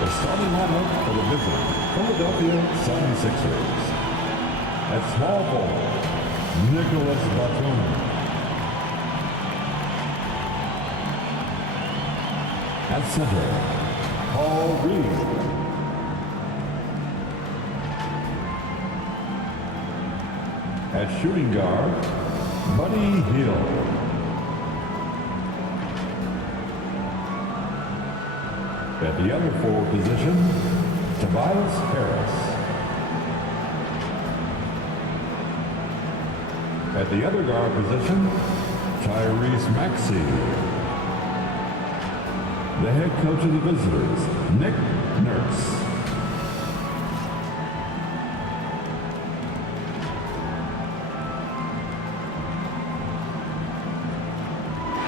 The starting lineup for the visiting Philadelphia 76ers. At small forward, Nicholas Batum. At center, Paul Reed. At shooting guard, Buddy Hield. At the other forward position, Tobias Harris. At the other guard position, Tyrese Maxey. The head coach of the visitors, Nick Nurse.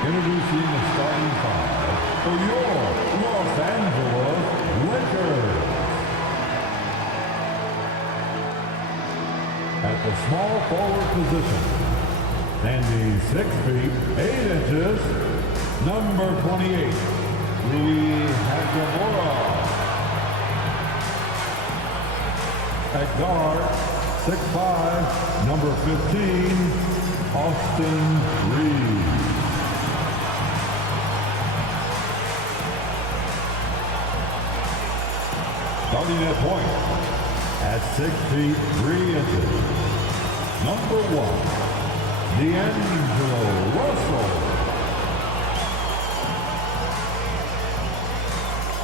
Introducing the starting five for your Los Angeles Lakers. At the small forward position, standing 6 feet 8 inches, number 28, Louis Hachimura. At guard, 6'5", number 15, Austin Reed. Starting at point, at 6 feet 3 inches, number 1, D'Angelo Russell.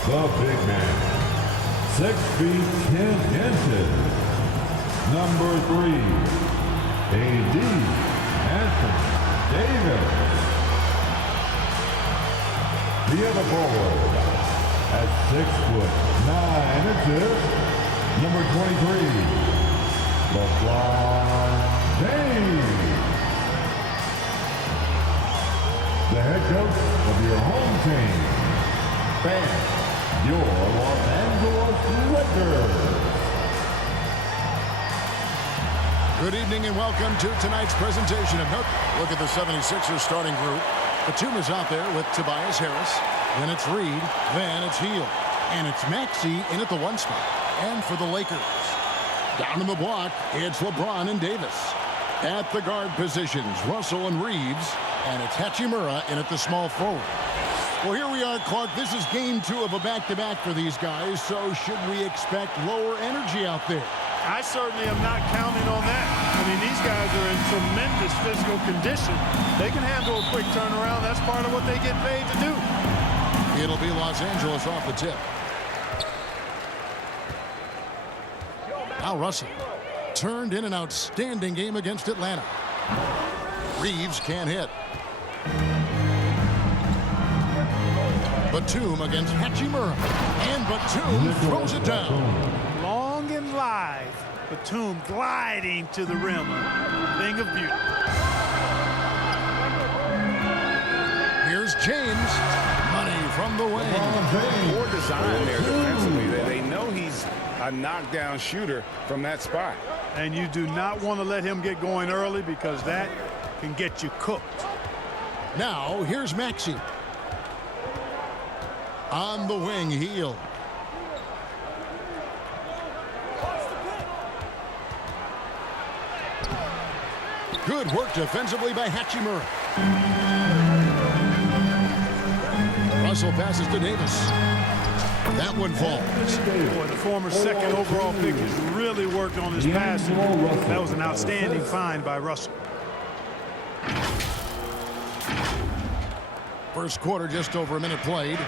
The big man, 6 feet 10 inches, number 3, A.D. Anthony Davis. The other forward, at 6 foot 9 inches, number 23, LeBron James. The head coach of your home team, your Los Angeles Lakers. Good evening and welcome to tonight's presentation of Note. Look at the 76ers starting group. Batum is out there with Tobias Harris. Then it's Reed. Then it's Hield. And it's Maxey in at the 1 spot. And for the Lakers, down in the block, it's LeBron and Davis. At the guard positions, Russell and Reeves. And it's Hachimura in at the small forward. Well, here we are, Clark. This is game 2 of a back-to-back for these guys. So should we expect lower energy out there? I certainly am not counting on that. I mean, these guys are in tremendous physical condition. They can handle a quick turnaround. That's part of what they get paid to do. It'll be Los Angeles off the tip. Now Russell turned in an outstanding game against Atlanta. Reeves can't hit. Batum against Hachimura. And Batum throws it down. Long and live. Batum gliding to the rim. A thing of beauty. Here's James. Money from the wing. Poor design there defensively. They know he's a knockdown shooter from that spot. And you do not want to let him get going early because that can get you cooked. Now here's Maxey. On the wing, Hield. Good work defensively by Hachimura. Russell passes to Davis. That one falls. Boy, the former second overall pick has really worked on his passing. That was an outstanding find by Russell. First quarter, just over a minute played.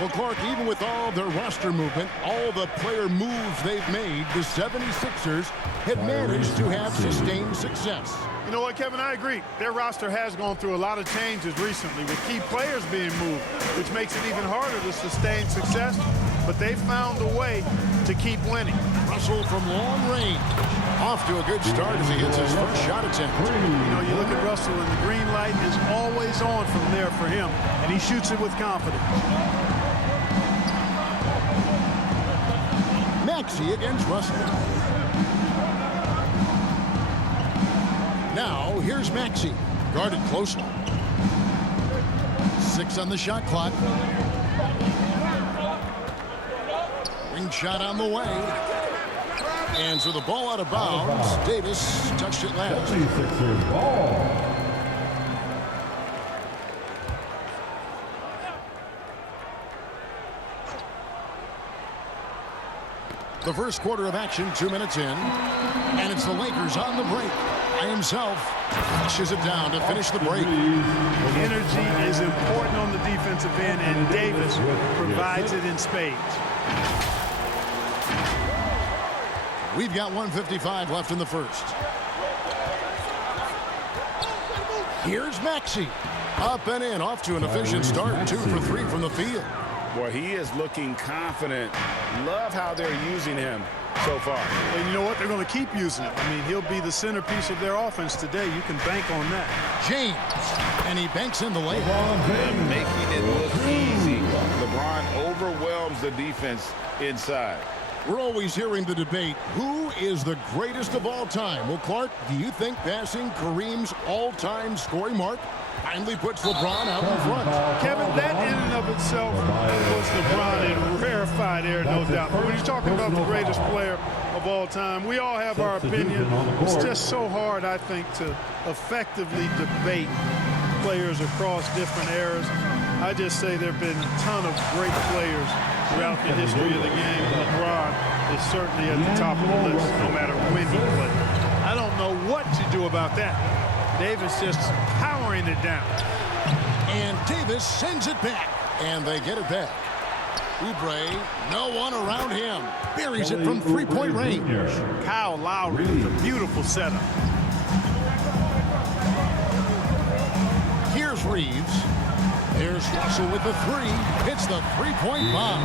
Well, Clark, even with all their roster movement, all the player moves they've made, the 76ers have managed to have sustained success. You know what, Kevin, I agree. Their roster has gone through a lot of changes recently with key players being moved, which makes it even harder to sustain success. But they found a way to keep winning. Russell from long range. Off to a good start as he hits his first shot attempt. You know, you look at Russell and the green light is always on from there for him. And he shoots it with confidence. Maxey against Russell. Now, here's Maxey, guarded closely. 6 on the shot clock. Ring shot on the way. And so the ball out of bounds. Davis touched it last. 76ers ball. The first quarter of action, 2 minutes in. And it's the Lakers on the break. By himself, flushes it down to finish the break. Energy is important on the defensive end, and Davis provides it in spades. We've got 1:55 left in the first. Here's Maxey. Up and in, off to an efficient start. 2 for 3 from the field. Boy, he is looking confident. Love how they're using him so far. And you know what? They're going to keep using him. I mean, he'll be the centerpiece of their offense today. You can bank on that. James. And he banks in the layup. And making it look easy. LeBron overwhelms the defense inside. We're always hearing the debate, who is the greatest of all time? Well, Clark, do you think passing Kareem's all-time scoring mark finally puts LeBron out in front? Kevin, that in and of itself puts LeBron in rarefied air, no doubt. But when you're talking about the greatest player of all time, we all have our opinion. It's just so hard, I think, to effectively debate players across different eras. I just say there have been a ton of great players throughout the history of the game. LeBron is certainly at the top of the list, no matter when he played. I don't know what to do about that. Davis just powering it down. And Davis sends it back. And they get it back. Oubre, no one around him. Buries it from three-point range. Kyle Lowry with a beautiful setup. Here's Reeves. There's Russell with the three. Hits the three-point bomb.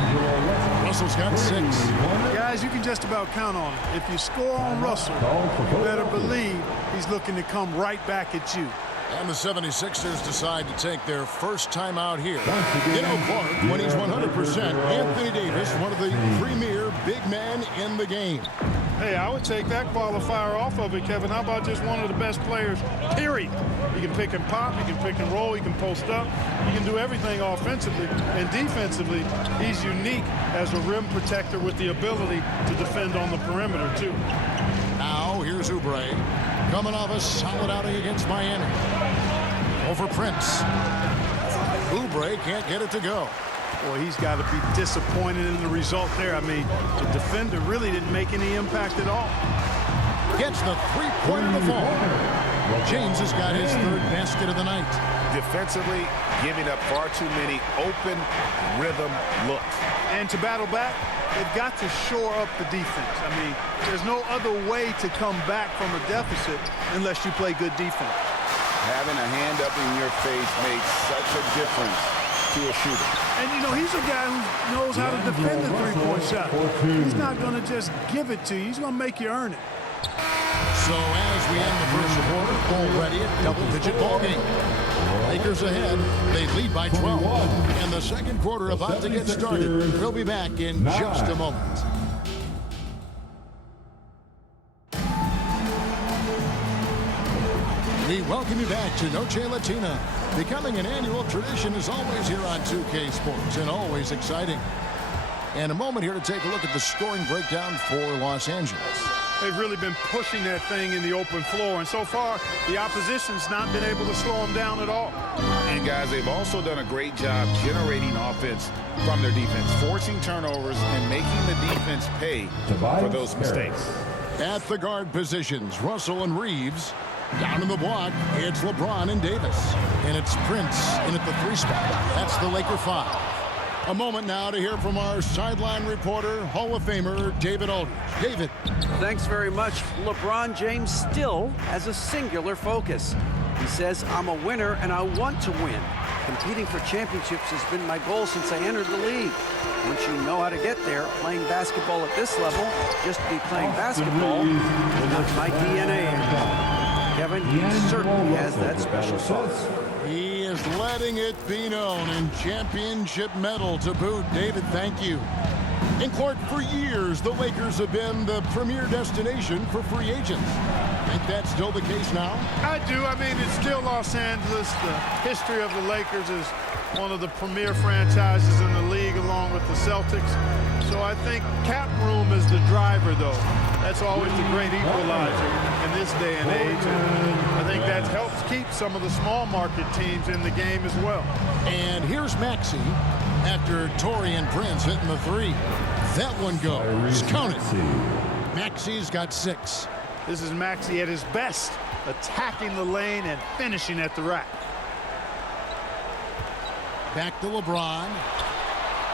Russell's got 6. Guys, you can just about count on it. If you score on Russell, you better believe he's looking to come right back at you. And the 76ers decide to take their first time out here. You know, Clark, when he's 100%, Anthony Davis, one of the premier big men in the game. Hey, I would take that qualifier off of it, Kevin. How about just one of the best players, period? He can pick and pop, he can pick and roll, he can post up, he can do everything offensively. And defensively, he's unique as a rim protector with the ability to defend on the perimeter, too. Now, here's Oubre, coming off a solid outing against Miami. Over Prince. Oubre can't get it to go. Boy, he's got to be disappointed in the result there. I mean, the defender really didn't make any impact at all. Gets the three-pointer to fall. James has got his 3rd basket of the night. Defensively, giving up far too many open rhythm looks. And to battle back, they've got to shore up the defense. I mean, there's no other way to come back from a deficit unless you play good defense. Having a hand up in your face makes such a difference to a shooter. And, you know, he's a guy who knows how to defend the three-point shot. He's not going to just give it to you. He's going to make you earn it. So as we end the first quarter, already a double-digit ball game. Lakers ahead. They lead by 12. And the second quarter about to get started. We'll be back in just a moment. We welcome you back to Noche Latina. Becoming an annual tradition is always here on 2K Sports and always exciting. And a moment here to take a look at the scoring breakdown for Los Angeles. They've really been pushing that thing in the open floor, and so far the opposition's not been able to slow them down at all. And guys, they've also done a great job generating offense from their defense, forcing turnovers and making the defense pay for those mistakes. At the guard positions, Russell and Reeves. Down in the block, it's LeBron and Davis. And it's Prince in at the 3 spot. That's the Laker 5. A moment now to hear from our sideline reporter, Hall of Famer David Aldridge. David. Thanks very much. LeBron James still has a singular focus. He says, I'm a winner and I want to win. Competing for championships has been my goal since I entered the league. Once you know how to get there, playing basketball at this level, just to be playing basketball, is my DNA. Kevin, he certainly has that special sauce. He is letting it be known, and championship medal to boot. David, thank you. And Clark, for years, the Lakers have been the premier destination for free agents. Think that's still the case now? I do. I mean, it's still Los Angeles. The history of the Lakers is one of the premier franchises in the league, along with the Celtics. So I think cap room is the driver, though. That's always the great equalizer in this day and age. And I think that helps keep some of the small market teams in the game as well. And here's Maxey after Taurean Prince hitting the three. That one goes. Count it. Maxey's got 6. This is Maxey at his best, attacking the lane and finishing at the rack. Back to LeBron.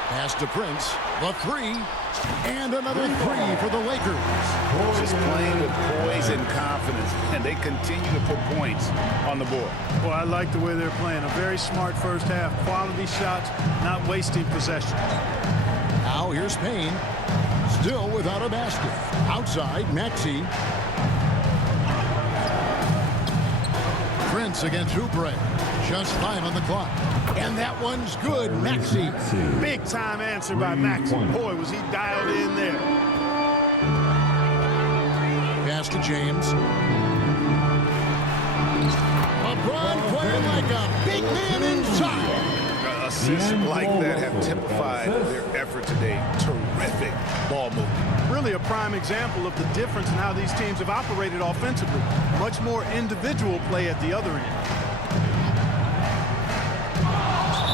Pass to Prince. The 3. And another 3 for the Lakers. Just playing with poise and confidence, and they continue to put points on the board. Well, I like the way they're playing. A very smart first half. Quality shots, not wasting possession. Now here's Payne. Still without a basket. Outside, Maxey. Prince against Oubre. Just 5 on the clock. And that one's good. Maxey. Big time answer by Maxey. Boy, was he dialed in there. Pass to James. LeBron playing like a big man inside. Assists like that have typified their effort today. Terrific ball movement. Really a prime example of the difference in how these teams have operated offensively. Much more individual play at the other end.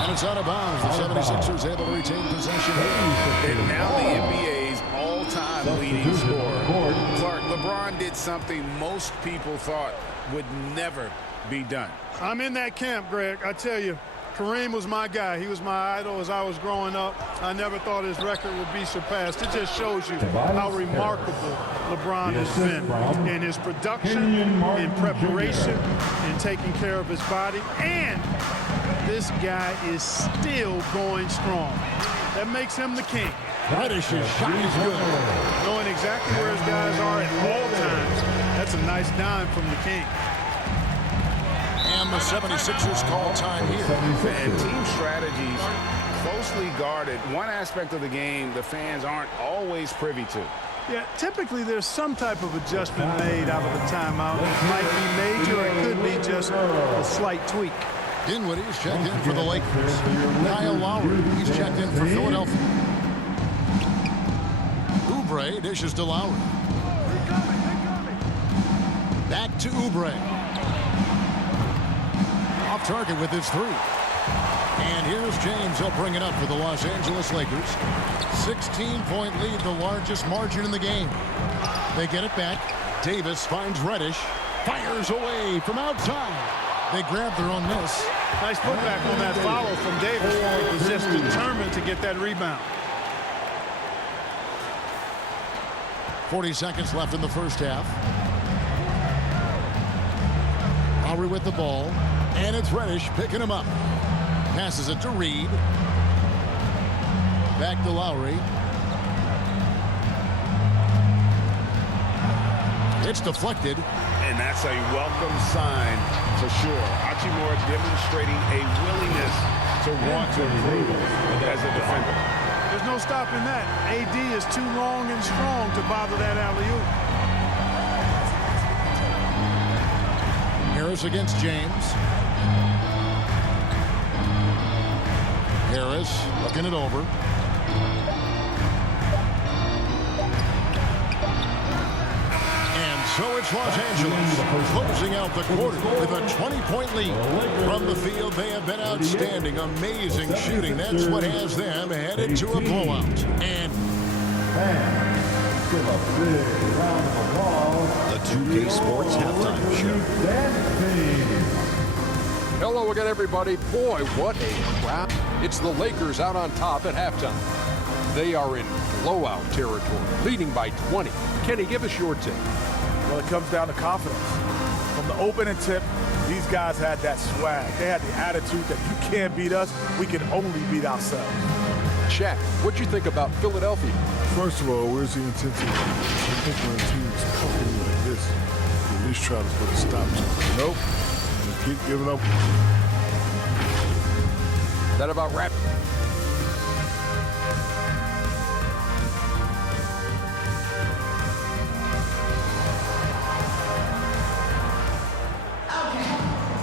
And it's out of bounds. The 76ers able to retain possession. And now the NBA's all-time leading scorer. Clark, LeBron did something most people thought would never be done. I'm in that camp, Greg. I tell you, Kareem was my guy. He was my idol as I was growing up. I never thought his record would be surpassed. It just shows you how remarkable LeBron has been in his production, in preparation, in taking care of his body, and this guy is still going strong. That makes him the king. Reddish's shot is good. Knowing exactly where his guys are at all times. That's a nice dime from the king. And the 76ers call time here. And team strategies closely guarded. One aspect of the game the fans aren't always privy to. Yeah, typically there's some type of adjustment made out of the timeout. It might be major, it could be just a slight tweak. Dinwiddie's checked in for the Lakers. Kyle Lowry, he's checked in for Philadelphia. Oubre dishes to Lowry. Back to Oubre. Off target with his 3. And here's James. He'll bring it up for the Los Angeles Lakers. 16-point lead, the largest margin in the game. They get it back. Davis finds Reddish. Fires away from outside. They grab their own miss. Nice putback on that follow from Davis. He was just determined to get that rebound. 40 seconds left in the first half. Lowry with the ball. And it's Reddish picking him up. Passes it to Reed. Back to Lowry. It's deflected. And that's a welcome sign for sure. Hachimura demonstrating a willingness to want to improve as a defender. There's no stopping that. AD is too long and strong to bother that alley-oop. Harris against James. Harris looking it over. So it's Los Angeles closing out the quarter with a 20-point lead. From the field, they have been outstanding, amazing shooting. That's what has them headed to a blowout. And give a big round of applause. The 2K Sports Halftime Show. Hello again, everybody. Boy, what a crowd. It's the Lakers out on top at halftime. They are in blowout territory, leading by 20. Kenny, give us your take. Well, it comes down to confidence. From the opening tip, these guys had that swag. They had the attitude that you can't beat us, we can only beat ourselves. Shaq, what'd you think about Philadelphia? First of all, where's the intensity? I think when a team's pumping like this, you at least try to put a stop to it. Nope. Just keep giving up. That about wrapped.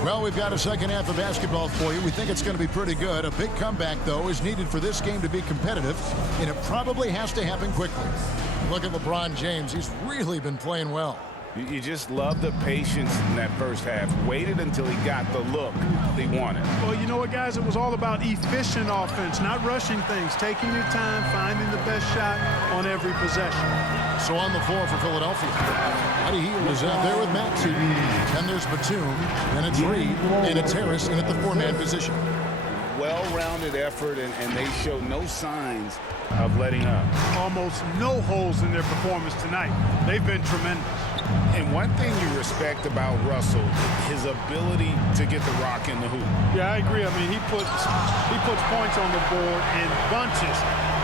Well, we've got a second half of basketball for you. We think it's going to be pretty good. A big comeback, though, is needed for this game to be competitive, and it probably has to happen quickly. Look at LeBron James. He's really been playing well. You just love the patience in that first half. Waited until he got the look he wanted. Well, you know what, guys? It was all about efficient offense, not rushing things, taking your time, finding the best shot on every possession. So on the floor for Philadelphia, Buddy Hield is out there with Maxey. Then there's Batum, then it's Reed, and it's Harris in at the four-man position. Well-rounded effort, and they show no signs of letting up. Almost no holes in their performance tonight. They've been tremendous. And one thing you respect about Russell, his ability to get the rock in the hoop. Yeah, I agree. I mean, he puts points on the board in bunches.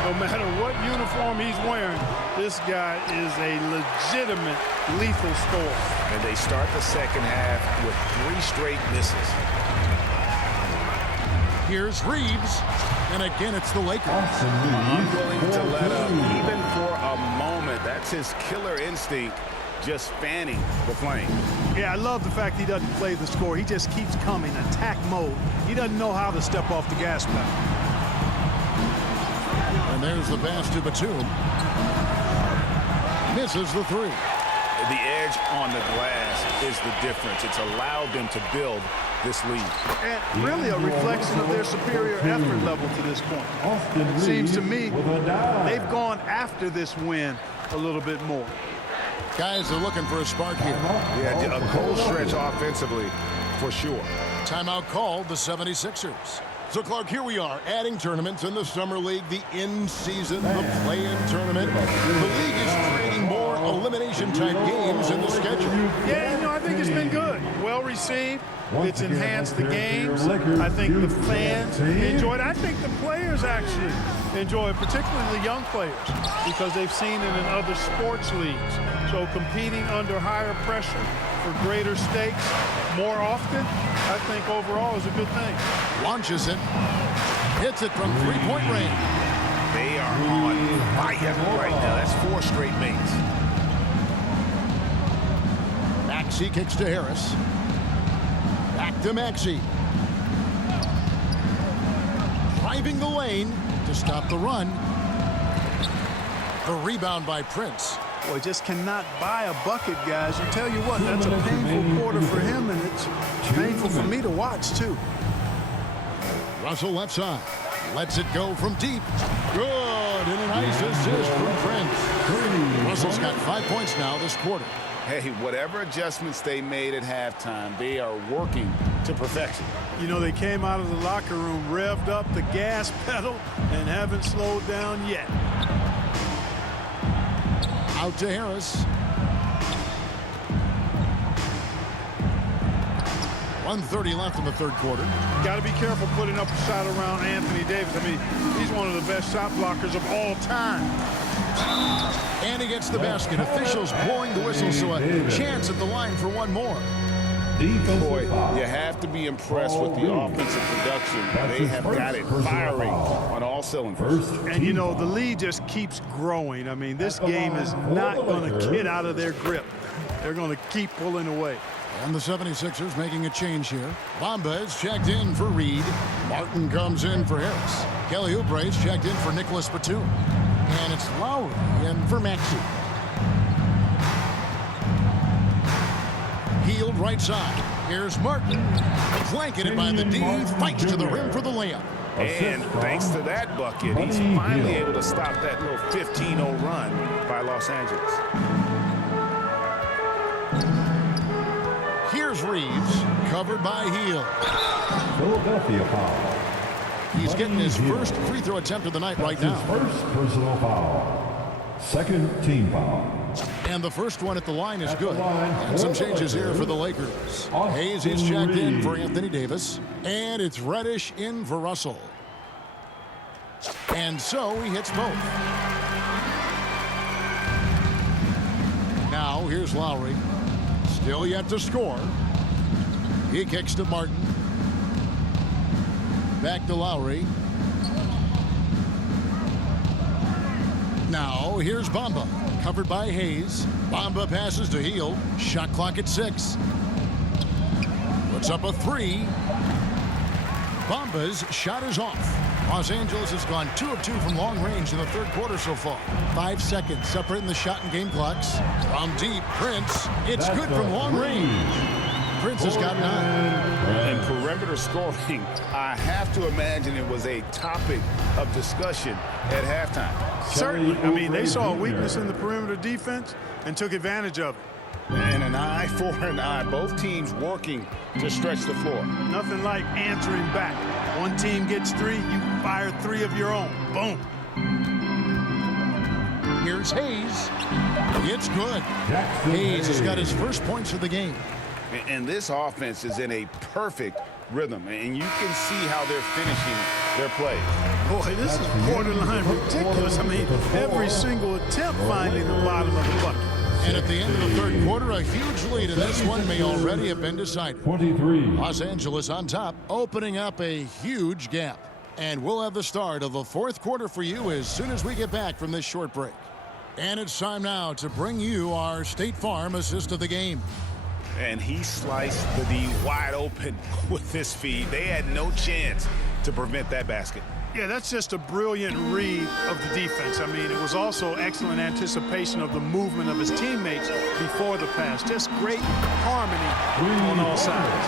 No matter what uniform he's wearing, this guy is a legitimate lethal scorer. And they start the second half with 3 straight misses. Here's Reeves, and again it's the Lakers. Unwilling to let up even for a moment. That's his killer instinct, just fanning the flame. Yeah, I love the fact he doesn't play the score. He just keeps coming, attack mode. He doesn't know how to step off the gas pedal. And there's the pass to Batum. Misses the 3. The edge on the glass is the difference. It's allowed them to build this lead. And really a reflection of their superior effort level to this point. It seems to me they've gone after this win a little bit more. Guys are looking for a spark here. Yeah, a cold stretch offensively for sure. Timeout called the 76ers. So, Clark, here we are, adding tournaments in the Summer League, the in-season, the play-in tournament. The league is creating more elimination-type games in the schedule. Yeah, you know, I think it's been good. Well received. It's enhanced the games. I think the fans enjoy it. I think the players actually enjoy it, particularly the young players, because they've seen it in other sports leagues. So competing under higher pressure for greater stakes more often, I think overall is a good thing. Launches it. Hits it from three-point range. They are on fire right now. That's 4 straight makes. Maxey kicks to Harris. Back to Maxey. Driving the lane to stop the run. The rebound by Prince. Boy, just cannot buy a bucket, guys. I tell you what, that's a painful quarter for him, and it's painful for me to watch, too. Russell left side. Lets it go from deep. Good. And a nice assist from Prince. Russell's got 5 points now this quarter. Hey, whatever adjustments they made at halftime, they are working to perfection. You know, they came out of the locker room, revved up the gas pedal, and haven't slowed down yet. Out to Harris. 1:30 left in the third quarter. Got to be careful putting up a shot around Anthony Davis. I mean, he's one of the best shot blockers of all time. And he gets the basket. Officials blowing the whistle, so a chance at the line for one more. Boy, you have to be impressed with the offensive production. They have got it firing on all cylinders. And, you know, the lead just keeps growing. I mean, this game is not going to get out of their grip. They're going to keep pulling away. And the 76ers making a change here. Bamba is checked in for Reed. Martin comes in for Harris. Kelly Oubre is checked in for Nicholas Batum. And it's Lowry in for Maxey. Hield right side. Here's Martin. Blanketed by the D. Fights to the rim for the layup. And thanks to that bucket, he's finally able to stop that little 15-0 run by Los Angeles. Here's Reeves, covered by Hield. Philadelphia foul. He's getting his first free throw attempt of the night right now. First personal foul. Second team foul. And the first one at the line is good. And some changes here for the Lakers. Hayes is checked in for Anthony Davis. And it's Reddish in for Russell. And so he hits both. Now here's Lowry. Still yet to score. He kicks to Martin. Back to Lowry. Now here's Bamba. Covered by Hayes. Bamba passes to Hield. Shot clock at 6. Puts up a three. Bamba's shot is off. Los Angeles has gone 2 of 2 from long range in the third quarter so far. 5 seconds separating the shot and game clocks. From deep, Prince. It's good from long range. Prince has got 9. And perimeter scoring, I have to imagine it was a topic of discussion at halftime. Certainly. I mean, they saw a weakness in the perimeter defense and took advantage of it. And an eye for an eye. Both teams working to stretch the floor. Nothing like answering back. One team gets 3, you fire 3 of your own. Boom. Here's Hayes. It's good. Hayes has got his first points of the game. And this offense is in a perfect rhythm, and you can see how they're finishing their plays. Boy, this is borderline ridiculous. I mean, every single attempt finding the bottom of the bucket. And at the end of the third quarter, a huge lead in this one may already have been decided. 23. Los Angeles on top, opening up a huge gap. And we'll have the start of the fourth quarter for you as soon as we get back from this short break. And it's time now to bring you our State Farm assist of the game. And he sliced the D wide open with his feed. They had no chance to prevent that basket. Yeah, that's just a brilliant read of the defense. I mean, it was also excellent anticipation of the movement of his teammates before the pass. Just great harmony on all sides.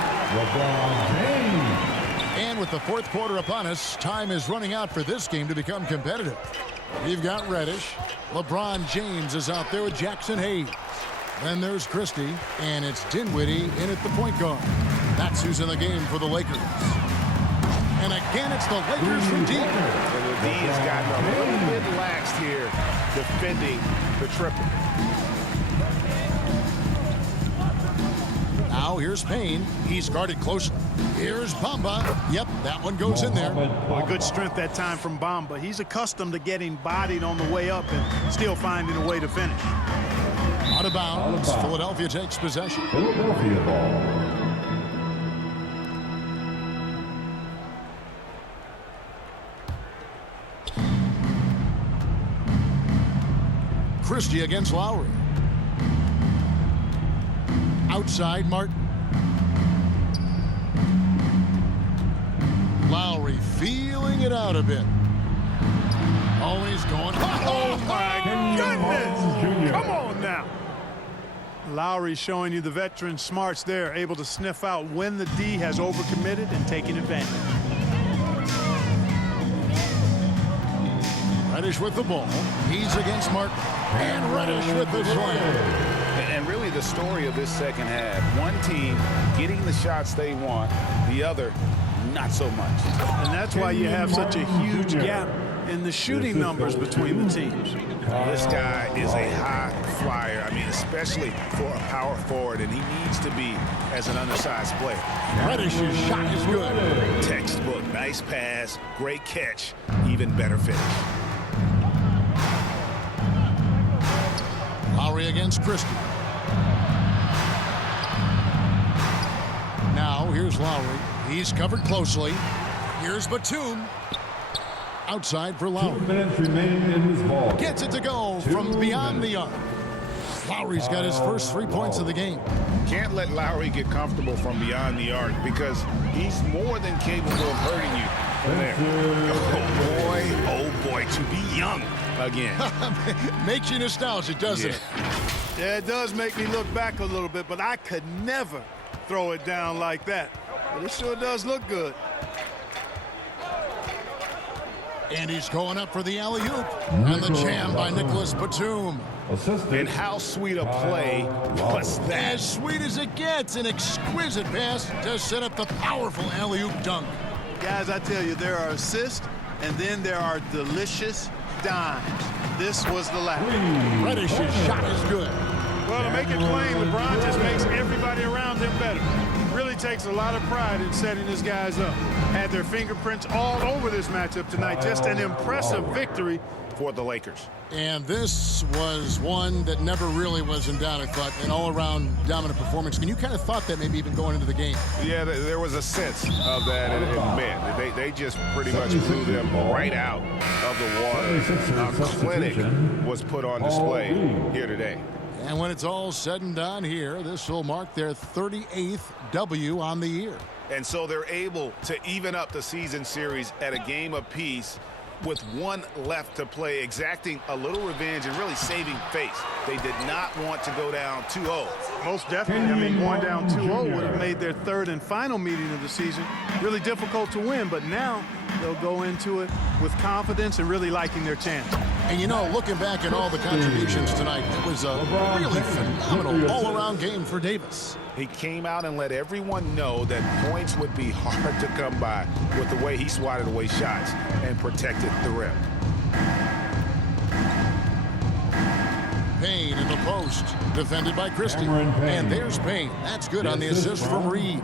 And with the fourth quarter upon us, time is running out for this game to become competitive. We've got Reddish. LeBron James is out there with Jackson Hayes. Then there's Christie, and it's Dinwiddie in at the point guard. That's who's in the game for the Lakers. And again, it's the Lakers from deep. And the D has gotten a little bit laxed here defending the triple. Now here's Payne. He's guarded closely. Here's Bamba. Yep, that one goes in there. Boy, good strength that time from Bamba. He's accustomed to getting bodied on the way up and still finding a way to finish. Out of bounds. Philadelphia takes possession. Philadelphia ball. Christie against Lowry. Outside, Martin. Lowry feeling it out a bit. Oh, he's going. Oh, my goodness. Come on now. Lowry showing you the veteran smarts there, able to sniff out when the D has overcommitted and taking advantage. Reddish with the ball. He's against Martin. And Reddish with the slam. And really the story of this second half, one team getting the shots they want, the other not so much. And that's why you have such a huge gap in the shooting numbers between the teams. This guy is a high flyer. I mean, especially for a power forward, and he needs to be as an undersized player. Reddish's shot is good. Textbook, nice pass, great catch, even better finish. Lowry against Christie. Now here's Lowry. He's covered closely. Here's Batum. Outside for Lowry. 2 minutes remaining in this ball. Gets it to go from beyond the arc. Lowry's got his first 3 points of the game. Can't let Lowry get comfortable from beyond the arc because he's more than capable of hurting you from there. Oh boy, to be young again. Makes you nostalgic, doesn't it? Yeah, it does make me look back a little bit, but I could never throw it down like that. But it sure does look good. And he's going up for the alley-oop. And the jam by Nicholas Batum. And how sweet a play was that? As sweet as it gets, an exquisite pass to set up the powerful alley-oop dunk. Guys, I tell you, there are assists, and then there are delicious dimes. This was the last. Reddish's shot is good. Well, to make it plain, LeBron just makes everybody around him better. Really takes a lot of pride in setting his guys up. Had their fingerprints all over this matchup tonight. Just an impressive victory for the Lakers. And this was one that never really was in doubt, I thought, an all-around dominant performance. And you kind of thought that maybe even going into the game. Yeah, there was a sense of that, and man, they just pretty much blew them right out of the water. A clinic was put on display here today. And when it's all said and done here, this will mark their 38th W on the year. And so they're able to even up the season series at a game apiece with one left to play, exacting a little revenge and really saving face. They did not want to go down 2-0. Most definitely. I mean, going down 2-0 would have made their third and final meeting of the season really difficult to win, but now they'll go into it with confidence and really liking their chance. And you know, looking back at all the contributions tonight, it was a really phenomenal all-around game for Davis. He came out and let everyone know that points would be hard to come by with the way he swatted away shots and protected the rim. Payne in the post, defended by Christie. And there's Payne. That's good on the assist from Reed.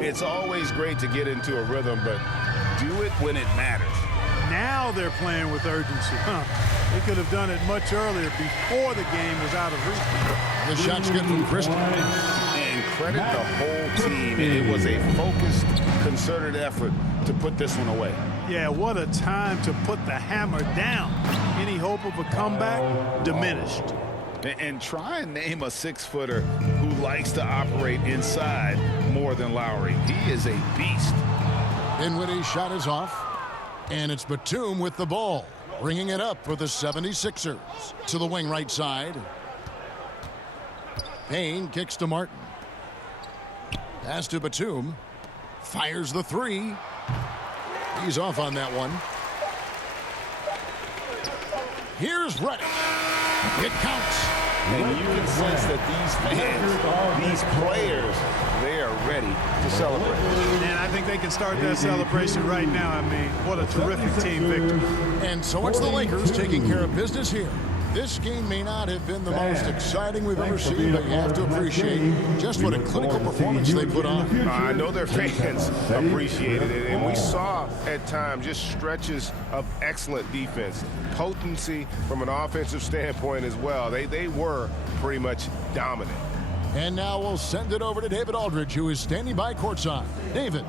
It's always great to get into a rhythm, but do it when it matters. Now they're playing with urgency. They could have done it much earlier before the game was out of reach. The shot's good from Christie. And credit the whole team. It was a focused, concerted effort to put this one away. Yeah, what a time to put the hammer down. Any hope of a comeback diminished. And try and name a 6-footer who likes to operate inside more than Lowry. He is a beast. Dinwiddie's shot is off. And it's Batum with the ball, bringing it up for the 76ers. To the wing right side. Payne kicks to Martin. Pass to Batum. Fires the three. He's off on that one. Here's Reddick. It counts. And you can sense that these fans, these players, they are ready to celebrate. And I think they can start that celebration right now. I mean, what a terrific team victory. And so it's the Lakers taking care of business here. This game may not have been the most exciting we've ever seen, but you have to appreciate just what a clinical performance they put on. I know their fans appreciated it, and we saw at times just stretches of excellent defense, potency from an offensive standpoint as well. They were pretty much dominant. And now we'll send it over to David Aldridge, who is standing by courtside. David.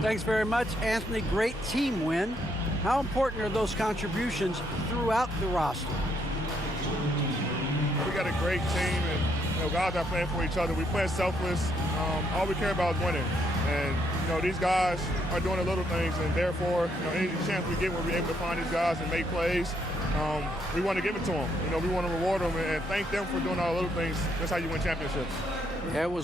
Thanks very much, Anthony. Great team win. How important are those contributions throughout the roster? We got a great team, and guys are playing for each other. We play selfless. All we care about is winning. And these guys are doing the little things, and therefore, any chance we get where we're able to find these guys and make plays, we want to give it to them. We want to reward them and thank them for doing all the little things. That's how you win championships. That was